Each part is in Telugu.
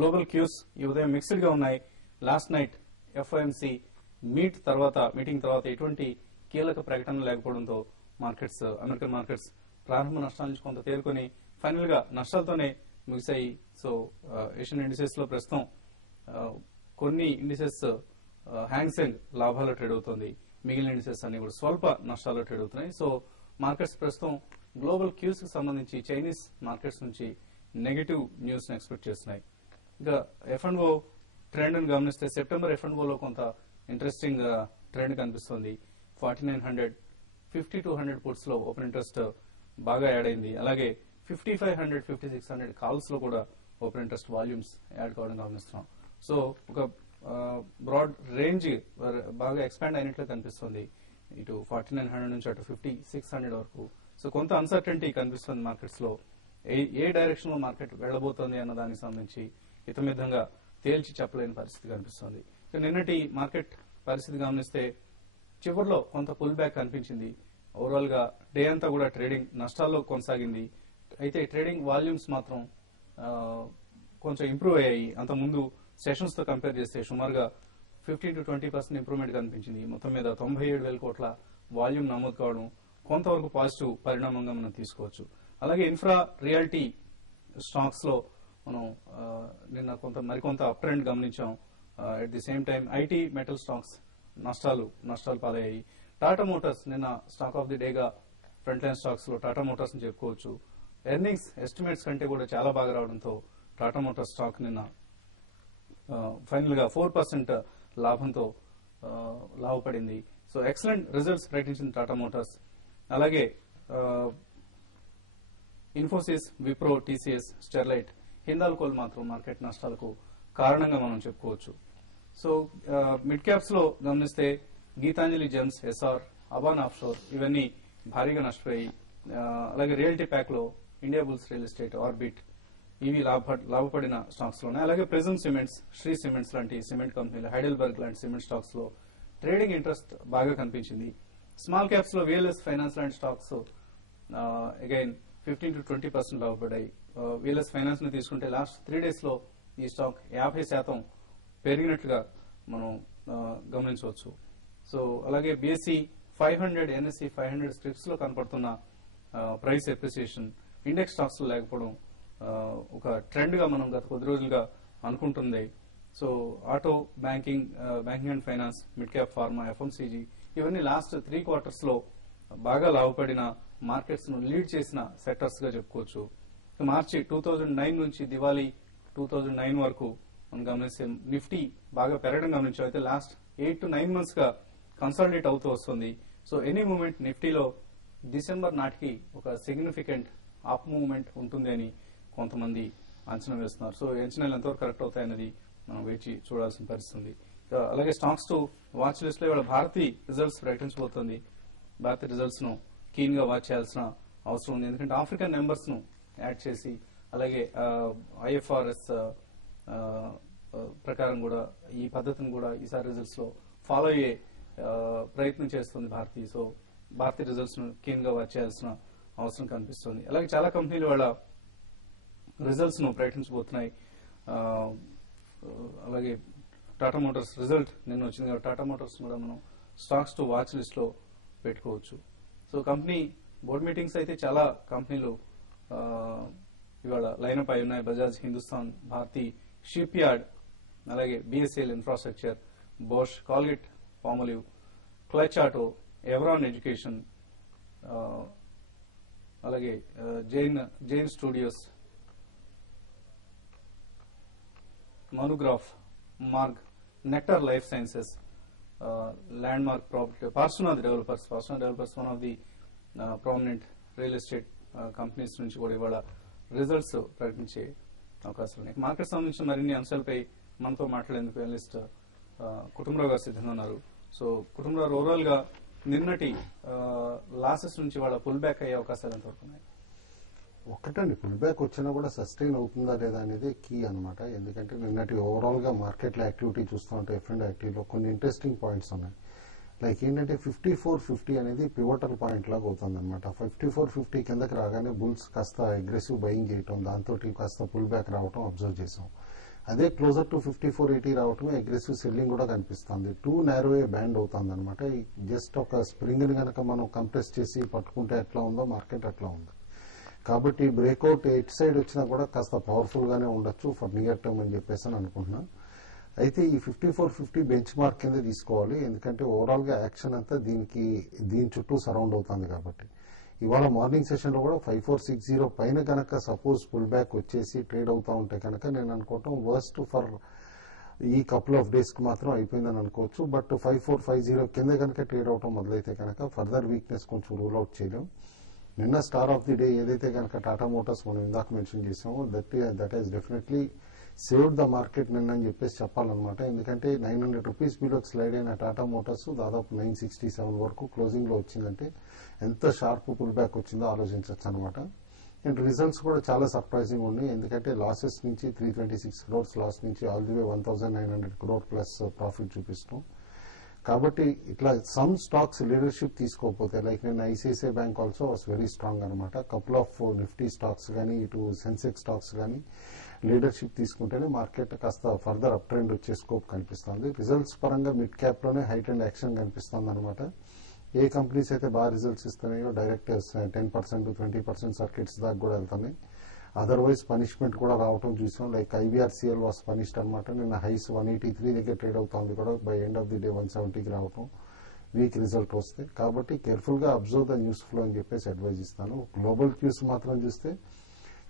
గ్లోబల్ క్యూస్ ఈ ఉదయం మిక్స్డ్ గా ఉన్నాయి. లాస్ట్ నైట్ ఎఫ్ఓఎంసీ మీటింగ్ తర్వాత ఎటువంటి కీలక ప్రకటనలు లేకపోవడంతో అమెరికన్ మార్కెట్స్ ప్రారంభ నష్టాల నుంచి కొంత తేరుకొని ఫైనల్ గా నష్టాలతోనే ముగిశాయి. సో ఏషియన్ ఇండిసెస్ లో ప్రస్తుతం కొన్ని ఇండిసెస్ హ్యాంగ్సెంగ్ లాభాల్లో ట్రేడ్ అవుతుంది. మిగిలిన ఇండిసెస్ అన్ని కూడా స్వల్ప నష్టాల్లో ట్రేడ్ అవుతున్నాయి. సో మార్కెట్స్ ప్రస్తుతం గ్లోబల్ క్యూస్ కి సంబంధించి చైనీస్ మార్కెట్స్ నుంచి నెగటివ్ న్యూస్ ని ఎక్స్పెక్ట్ చేస్తున్నాయి. ఇంకా F&O ట్రెండ్ ని గమనిస్తే సెప్టెంబర్ F&O లో కొంత ఇంట్రెస్టింగ్ ట్రెండ్ కనిపిస్తుంది. 4900 5200 పుట్స్ లో ఓపెన్ ఇంట్రెస్ట్ బాగా యాడ్ అయింది. అలాగే 5500 5600 కాల్స్ లో కూడా ఓపెన్ ఇంట్రెస్ట్ వాల్యూమ్స్ యాడ్ కావడం గమనిస్తున్నాం. సో ఒక బ్రాడ్ రేంజ్ బాగా ఎక్స్పాండ్ అయినట్లు కనిపిస్తుంది. ఇటు 4900 నుంచి అటు 5600 వరకు. సో కొంత అన్సర్టెనిటీ కనిపిస్తుంది మార్కెట్స్ లో. ఏ డైరెక్షన్ లో మార్కెట్ వెళ్లబోతోంది అన్న దానికి సంబంధించి హితమితంగా తేల్చి చెప్పలేని పరిస్థితి కనిపిస్తుంది. నిన్నటి మార్కెట్ పరిస్థితి గమనిస్తే చివరిలో కొంత పుల్ బ్యాక్ కనిపించింది. ఓవరాల్ గా డే అంతా కూడా ట్రేడింగ్ నష్టాల్లో కొనసాగింది. అయితే ట్రేడింగ్ వాల్యూమ్స్ మాత్రం కొంచెం ఇంప్రూవ్ అయ్యాయి. అంత ముందు సెషన్స్ తో కంపేర్ చేస్తే సుమారుగా 15 to 20% ఇంప్రూవ్మెంట్ కనిపించింది. మొత్తం మీద 97,000 కోట్ల వాల్యూమ్ నమోదు కావడం కొంతవరకు పాజిటివ్ పరిణామంగా మనం తీసుకోవచ్చు. అలాగే ఇన్ఫ్రా రియాలిటీ స్టాక్స్ లో మనం నిన్న మరికొంత అప్ ట్రెండ్ గమనించాం. At the same time IT metal stocks నష్టాలు పాలయ్యాయి. టాటా మోటార్స్ నిన్న స్టాక్ ఆఫ్ ది డేగా ఫ్రంట్ లైన్ స్టాక్స్ లో టాటా మోటార్స్ ని చెప్పుకోవచ్చు. ఎర్నింగ్స్ ఎస్టిమేట్స్ కంటే కూడా చాలా బాగా రావడంతో టాటా మోటార్స్ స్టాక్ నిన్న ఫైనల్ గా 4% లాభంతో లాభపడింది. సో ఎక్సలెంట్ రిజల్ట్స్ ప్రకటించింది టాటా మోటార్స్. అలాగే ఇన్ఫోసిస్, విప్రో, టీసీఎస్, స్టెర్లైట్, హిందాల్కోల్ మాత్రం మార్కెట్ నష్టాలకు కారణంగా మనం చెప్పుకోవచ్చు. సో మిడ్ క్యాప్స్ లో గమనిస్తే Gitanjali gems, SR, Aban offshore ఇవన్నీ భారీగా నష్టపోయి, అలాగే రియల్టీ ప్యాక్ లో Indiabulls real estate, Orbit ఇవి లాభపడిన స్టాక్స్ లోనే. అలాగే ప్రెజెంట్ సిమెంట్స్, శ్రీ సిమెంట్స్ లాంటి సిమెంట్ కంపెనీలు, హైడెల్బర్గ్ లాంటి సిమెంట్ స్టాక్స్ లో ట్రేడింగ్ ఇంట్రెస్ట్ బాగా కనిపించింది. స్మాల్ క్యాప్స్ లో విఎల్ఎస్ ఫైనాన్స్ లాంటి స్టాక్స్ అగైన్ 15 to 20% లాభపడ్డాయి. విఎల్ఎస్ ఫైనాన్స్ ని తీసుకుంటే లాస్ట్ 3 days లో ఈ స్టాక్ 50% పెరిగినట్లుగా మనం గమనించవచ్చు. సో అలాగే బిఎస్సి 500, ఎన్ఎస్సి 500 స్క్రిప్ట్స్ లో కనపడుతున్న ప్రైస్ ఎప్రిసియేషన్ ఇండెక్స్ స్టాక్స్ లో లేకపోవడం ఒక ట్రెండ్ గా మనం గత కొద్ది రోజులుగా అనుకుంటుంది. So auto, banking and finance, mid cap pharma, FMCG ఇవన్నీ లాస్ట్ 3 quarters లో బాగా లాభపడిన మార్కెట్స్ ను లీడ్ చేసిన సెక్టర్స్ గా చెప్పుకోవచ్చు. మార్చి 2009 నుంచి దివాళీ 2009 వరకు మనం గమనిస్తే నిఫ్టీ బాగా పెరగడం గమనించాం. అయితే లాస్ట్ 8 to 9 months గా కన్సాలిడేట్ అవుతూ వస్తుంది. సో ఎనీ మూమెంట్ నిఫ్టీలో డిసెంబర్ నాటికి ఒక సిగ్నిఫికెంట్ అప్ మూవ్మెంట్ ఉంటుంది అని కొంతమంది అంచనా వేస్తున్నారు. సో అంచనాలు ఎంతవరకు కరెక్ట్ అవుతాయన్నది మనం వేచి చూడాల్సిన పరిస్థితి ఉంది. అలాగే స్టాక్స్ టు వాచ్ లిస్ట్ లో ఇవాళ భారతి రిజల్ట్స్ ప్రకటించబోతోంది. భారతి రిజల్ట్స్ ను కీన్ గా వాచ్ చేయాల్సిన అవసరం ఉంది. ఎందుకంటే ఆఫ్రికన్ నెంబర్స్ ను యాడ్ చేసి అలాగే ఐఎఫ్ఆర్ఎస్ ప్రకారం కూడా ఈ పద్ధతిని కూడా ఈసారి రిజల్ట్స్ లో ఫాలో అయ్యే ప్రయత్నం చేస్తుంది భారతి. సో భారతి రిజల్ట్స్ ను కీన్ గా వాచ్ చేయాల్సిన అవసరం కనిపిస్తుంది. అలాగే చాలా కంపెనీలు వాళ్ళ రిజల్ట్స్ ను ప్రకటించబోతున్నాయి. అలాగే టాటా మోటార్స్ రిజల్ట్ నిన్న వచ్చింది కాబట్టి టాటా మోటార్స్ కూడా మనం స్టాక్స్ టు వాచ్ లిస్ట్ లో పెట్టుకోవచ్చు. సో కంపెనీ బోర్డ్ మీటింగ్స్ అయితే చాలా కంపెనీలు ఇవాళ లైనప్ అయి ఉన్నాయి. బజాజ్, హిందుస్థాన్, భారతి, షిప్ యార్డ్, అలాగే BSL infrastructure, Bosch, Colgate, Palmolive, clutch auto, Everonn education, అలాగే Jain studios, Manugraph, Marg, nectar life sciences, landmark property, Parsvnath developers one of the prominent real estate companies నుంచి కూడా ఇవాళ రిజల్ట్స్ ప్రకటించే అవకాశాలు ఉన్నాయి. మార్కెట్ సంబంధించిన మరిన్ని అంశాలపై మనతో మాట్లాడేందుకు అనలిస్ట్ కుటుంబరావు గారు సిద్ధంగా ఉన్నారు. సో కుటుంబరావు, ఓవరాల్ గా నిన్నటి లాసెస్ నుంచి వాళ్ళ పుల్ బ్యాక్ అయ్యే అవకాశాలు ఎంతవరకు ఉన్నాయి? ఒక్కటండి, పుల్ బ్యాక్ వచ్చినా కూడా సస్టైన్ అవుతుందా లేదా అనేది కీ అనమాట. ఎందుకంటే నిన్నటి ఓవరాల్ గా మార్కెట్ లో యాక్టివిటీ చూస్తూ ఉంటే F&O యాక్టివిటీలో కొన్ని ఇంట్రెస్టింగ్ పాయింట్స్ ఉన్నాయి. లైక్ ఏంటంటే 5450 అనేది పివోటల్ పాయింట్ లాగా అవుతుంది అనమాట. 5450 కిందకి రాగానే బుల్స్ కాస్త అగ్రెసివ్ బయింగ్ చేయటం, దాంతో కాస్త పుల్ బ్యాక్ రావటం అబ్జర్వ్ చేసాం. అదే క్లోజర్ టు 5480 రావటం అగ్రెసివ్ సెల్లింగ్ కూడా కనిపిస్తుంది. టూ నారో బ్యాండ్ అవుతుంది అనమాట. జస్ట్ ఒక స్ప్రింగ్ ని కనుక మనం కంప్రెస్ చేసి పట్టుకుంటే ఎట్లా ఉందో మార్కెట్ అట్లా ఉంది. కాబట్టి బ్రేక్అవుట్ ఎట్ సైడ్ వచ్చినా కూడా కాస్త పవర్ఫుల్ గానే ఉండొచ్చు ఫర్ నియర్ టర్మ్ అని చెప్పేసి అని అనుకుంటున్నా. అయితే ఈ 5450 బెంచ్ మార్క్ కింద తీసుకోవాలి, ఎందుకంటే ఓవరాల్ గా యాక్షన్ అంతా దీని చుట్టూ సరౌండ్ అవుతుంది. కాబట్టి ఇవాళ మార్నింగ్ సెషన్ లో కూడా 5460 పైన కనుక సపోజ్ పుల్ బ్యాక్ వచ్చేసి ట్రేడ్ అవుతా ఉంటే కనుక నేను అనుకోవటం వర్స్ట్ ఫర్ ఈ కపుల్ ఆఫ్ డేస్ కి మాత్రం అయిపోయిందని అనుకోవచ్చు. బట్ 5450 కింద కనుక ట్రేడ్ అవటం మొదలైతే కనుక ఫర్దర్ వీక్నెస్ కొంచెం రూల్ అవుట్ చేయలేం. నిన్న స్టార్ ఆఫ్ ది డే ఏదైతే కనుక టాటా మోటార్స్ మనం ఇందాక మెన్షన్ చేసామో that is definitely saved the market నిన్న అని చెప్పేసి చెప్పాలన్నమాట. ఎందుకంటే 900 రూపీస్ బిలోకి స్లైడ్ అయిన టాటా మోటార్స్ దాదాపు 967 వరకు క్లోజింగ్ లో వచ్చిందంటే ఎంత షార్ప్ పుల్ బ్యాక్ వచ్చిందో ఆలోచించవచ్చు అనమాట. అండ్ రిజల్ట్స్ కూడా చాలా సర్ప్రైజింగ్ ఉన్నాయి. ఎందుకంటే లాసెస్ నుంచి 326 crores లాస్ నుంచి all the way 1900 crore plus profit చూపిస్తాం. కాబట్టి ఇట్లా సమ్ స్టాక్స్ లీడర్షిప్ తీసుకోకపోతే లైక్ నేను ICICI bank also was very strong అనమాట. కపుల్ ఆఫ్ నిఫ్టీ స్టాక్స్ కానీ ఇటు సెన్సెక్స్ స్టాక్స్ కానీ లీడర్షిప్ తీసుకుంటేనే మార్కెట్ కాస్త ఫర్దర్ అప్ ట్రెండ్ వచ్చే స్కోప్ కనిపిస్తుంది. రిజల్ట్స్ పరంగా మిడ్ క్యాప్ లోనే హైట్ అండ్ యాక్షన్ కనిపిస్తుంది అనమాట. ఏ కంపెనీస్ అయితే బాగా రిజల్ట్స్ ఇస్తున్నాయో డైరెక్ట్ 10% 20% సర్కిట్స్ దాకా కూడా వెళ్తున్నాయి. అదర్వైజ్ పనిష్మెంట్ కూడా రావటం చూసాం. లైక్ ఐబీఆర్సీఎల్ వాస్ పనిష్డ్ అనమాట. నిన్న హైస్ 183 దగ్గర ట్రేడ్ అవుతుంది కూడా by end of the day 170కి రావటం వీక్ రిజల్ట్ వస్తే. కాబట్టి కేర్ఫుల్ గా అబ్జర్వ్ ద న్యూస్ ఫ్లో అని చెప్పేసి అడ్వైజ్ ఇస్తాను. గ్లోబల్ క్యూస్ మాత్రం చూస్తే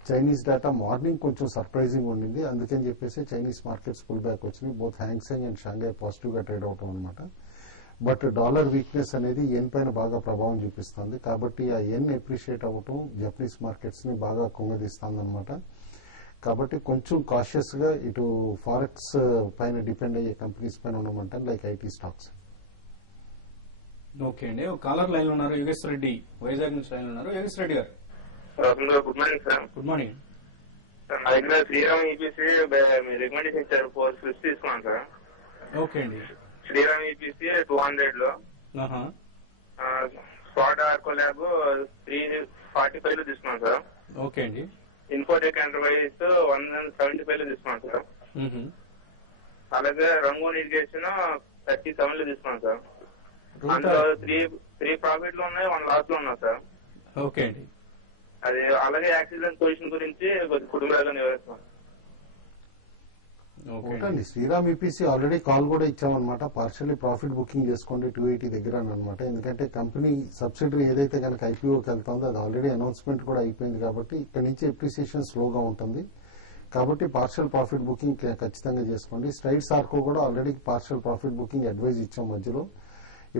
చైనీస్ డేటా మార్నింగ్ కొంచెం సర్ప్రైజింగ్ ఉండింది, అందుకని చెప్పేసి చైనీస్ మార్కెట్స్ పుల్ బ్యాక్ వచ్చినాయి. Both Hang Seng and Shanghai positive గా ట్రేడ్ అవటం అనమాట. బట్ డాలర్ వీక్నెస్ అనేది ఎన్ పైన బాగా ప్రభావం చూపిస్తుంది. కాబట్టి ఆ ఎన్ అప్రిషియేట్ అవ్వటం జపనీస్ మార్కెట్స్ ని బాగా కుంగదీస్తుంది అనమాట. కాబట్టి కొంచెం కాషియస్ గా ఇటు ఫారెక్స్ పైన డిపెండ్ అయ్యే కంపెనీస్ పైన ఉండమంటాను, లైక్ ఐటీ స్టాక్స్. ఓకే అండి, కాలర్ లైన్ లో ఉన్నారు యోగేష్ రెడ్డి, వైజాగ్ నుంచి లైన్ ఉన్నారు. యోగేష్ రెడ్డి గారు good morning sir. Good morning sir, నా దగ్గర శ్రీరామ్ ఈపీసీ మీరు రికమెండేషన్ ఇచ్చారు 450 తీసుకున్నాను సార్. ఓకే అండి. శ్రీరామ్ ఈపీసీ 200 లో, స్పాట్ ఆర్కో ల్యాబ్ 345 లో తీసుకున్నాను సార్. ఓకే అండి. ఇన్ఫోటెక్ ఎంటర్ప్రైజెస్ 175 లో తీసుకున్నాను సార్. అలాగే రంగూన్ ఇరిగేషన్ 37 లో తీసుకున్నాను సార్. అందులో 3 ప్రాఫిట్ లో ఉన్నాయి, 1 లాస్ లో ఉన్నా సార్. ఓకే అండి. అది అలాగే యాక్సిడెంట్ పొజిషన్ గురించి కుటుంబాలను వివరిస్తాను. Okay, Sriram EPC already call కూడా ఇచ్చామన్నమాట. పార్షియల్లీ ప్రాఫిట్ బుకింగ్ చేసుకోండి 280 దగ్గర అనమాట. ఎందుకంటే కంపెనీ సబ్సిడరీ ఏదైతే కనుక ఐపీఓకి వెళ్తుందో అది ఆల్రెడీ అనౌన్స్మెంట్ కూడా అయిపోయింది. కాబట్టి ఇక్కడ నుంచి అప్రిసియేషన్ స్లోగా ఉంటుంది. కాబట్టి పార్షియల్ ప్రాఫిట్ బుకింగ్ ఖచ్చితంగా చేసుకోండి. స్ట్రైట్స్ ఆర్కో కూడా already partial profit booking advise ఇచ్చాం మధ్యలో.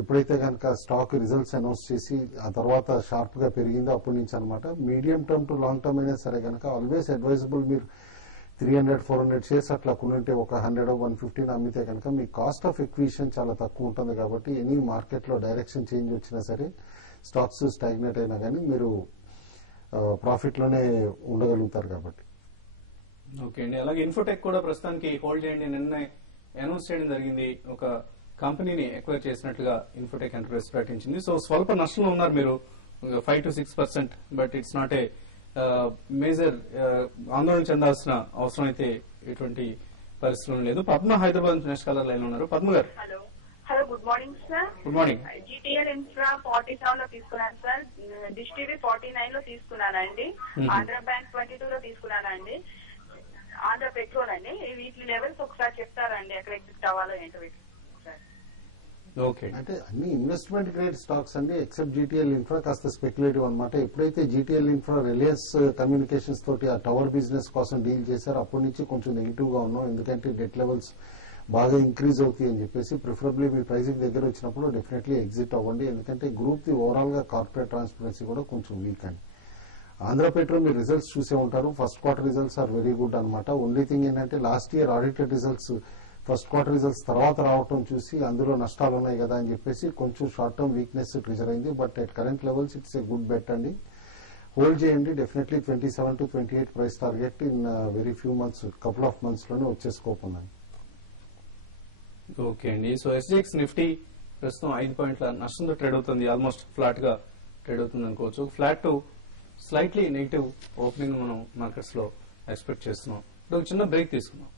ఎప్పుడైతే కనుక స్టాక్ రిజల్ట్స్ అనౌన్స్ చేసి ఆ తర్వాత షార్ప్ గా పెరిగిందో అప్పటి నుంచి అనమాట. Medium term two long term అయినా సరే కనుక ఆల్వేస్ అడ్వైజబుల్ మీరు 300-400 షేర్స్ అట్లా కొనుంటే ఒక 100-150 అమ్మితే కనుక మీ కాస్ట్ ఆఫ్ ఎక్విజిషన్ చాలా తక్కువ ఉంటుంది. కాబట్టి ఎనీ మార్కెట్ లో డైరెక్షన్ చేంజ్ వచ్చినా సరే స్టాక్స్ స్టాగ్నేట్ అయినా కానీ మీరు ప్రాఫిట్ లోనే ఉండగలుగుతారు. కాబట్టి ఓకే అండి. అలాగే ఇన్ఫోటెక్ కూడా ప్రస్తుతానికి హోల్డ్ చేయండి. నిన్న అనౌన్స్ చేయడం జరిగింది, ఒక కంపెనీని ఎక్వైర్ చేసినట్లుగా ఇన్ఫోటెక్ ఎంటర్ప్రైజ్ ప్రకటించింది. సో స్వల్ప నష్టంలో ఉన్నారు మీరు 5 to 6%. But it's not a major ఆందోళన చెందాల్సిన అవసరం అయితే ఎటువంటి పరిస్థితులు లేదు. పద్మ హైదరాబాద్ నుంచి నెక్స్ట్ కలర్ లైన్ ఉన్నారు. పద్మ గారు hello, good morning sir. Good morning. GTL infra 47 లో తీసుకున్నాను సార్. డిష్ టీవీ 49 లో తీసుకున్నానండి. ఆంధ్ర బ్యాంక్ 22 లో తీసుకున్నానండి. ఆంధ్ర పెట్రోల్ అండి. వీటి లెవెల్స్ ఒకసారి చెప్తారండి, ఎక్కడ ఎగ్జిట్ అవ్వాలో ఏంటో సార్. ఓకే, అంటే అన్ని ఇన్వెస్ట్మెంట్ గ్రేడ్ స్టాక్స్ అండి ఎక్సెప్ట్ జీటీఎల్ ఇన్ఫ్రా కాస్త స్పెక్యులేటివ్ అనమాట. ఎప్పుడైతే జీటీఎల్ ఇన్ఫ్రా రిలయన్స్ కమ్యూనికేషన్స్ తోటి ఆ టవర్ బిజినెస్ కోసం డీల్ చేశారో అప్పటి నుంచి కొంచెం నెగిటివ్ గా ఉన్నాం. ఎందుకంటే డెట్ లెవెల్స్ బాగా ఇంక్రీజ్ అవుతాయి అని చెప్పేసి ప్రిఫరబ్లీ మీ ప్రైసింగ్ దగ్గర వచ్చినప్పుడు డెఫినెట్లీ ఎగ్జిట్ అవ్వండి. ఎందుకంటే గ్రూప్ ది ఓవరాల్ గా కార్పొరేట్ ట్రాన్స్పరెన్సీ కూడా కొంచెం వీక్ అండి. ఆంధ్ర పెట్రోల్ మీరు రిజల్ట్స్ చూసే ఉంటారు. First quarter results are very good అనమాట. ఓన్లీ థింగ్ ఏంటంటే last year audited results first quarter results తర్వాత రావటం చూసి అందులో నష్టాలు ఉన్నాయి కదా అని చెప్పేసి కొంచెం షార్ట్ టర్మ్ వీక్నెస్ ట్రిజర్ అయింది. But at current levels it's a good bet అండి. హోల్డ్ చేయండి. Definitely 27 to 28 price target in very few months, couple of months లోనే వచ్చే స్కోప్ ఉందండి. ఓకే అండి. సో ఎస్జిఎక్స్ నిఫ్టీ ప్రస్తుతం 5 పాయింట్ల నష్టంతో ట్రేడ్ అవుతుంది. ఆల్మోస్ట్ ఫ్లాట్ గా ట్రేడ్ అవుతుంది అనుకోవచ్చు. Flat to slightly negative opening మనం మార్కెట్స్ లో ఎక్స్పెక్ట్ చేస్తున్నాం. ఇప్పుడు ఒక చిన్న బ్రేక్ తీసుకున్నాం.